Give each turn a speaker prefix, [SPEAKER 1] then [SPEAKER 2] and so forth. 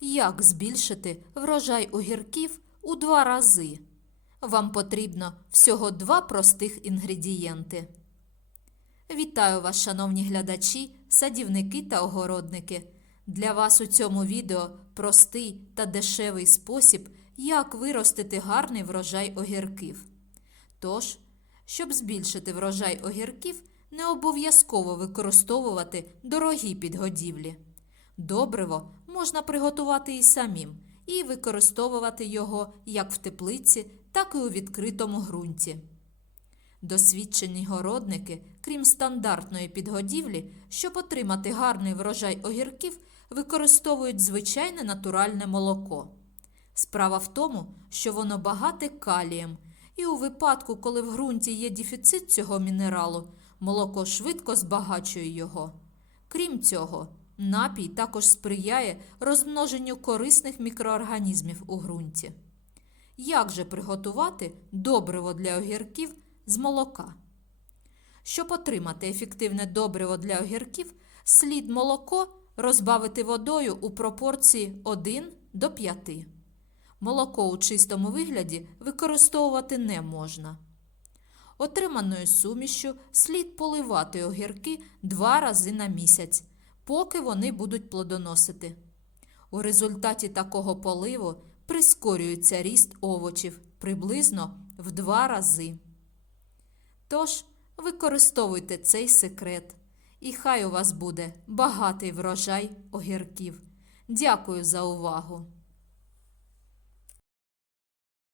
[SPEAKER 1] Як збільшити врожай огірків у два рази? Вам потрібно всього два простих інгредієнти. Вітаю вас, шановні глядачі, садівники та огородники. Для вас у цьому відео простий та дешевий спосіб, як виростити гарний врожай огірків. Тож, щоб збільшити врожай огірків, не обов'язково використовувати дорогі підгодівлі. Добриво можна приготувати і самим, і використовувати його як в теплиці, так і у відкритому ґрунті. Досвідчені городники, крім стандартної підгодівлі, щоб отримати гарний врожай огірків, використовують звичайне натуральне молоко. Справа в тому, що воно багате калієм, і у випадку, коли в ґрунті є дефіцит цього мінералу, молоко швидко збагачує його. Крім цього, напій також сприяє розмноженню корисних мікроорганізмів у ґрунті. Як же приготувати добриво для огірків з молока? Щоб отримати ефективне добриво для огірків, слід молоко розбавити водою у пропорції 1 до 5. Молоко у чистому вигляді використовувати не можна. Отриманою сумішю слід поливати огірки два рази на місяць, поки вони будуть плодоносити. У результаті такого поливу прискорюється ріст овочів приблизно в два рази. Тож, використовуйте цей секрет, і хай у вас буде багатий врожай огірків. Дякую за увагу!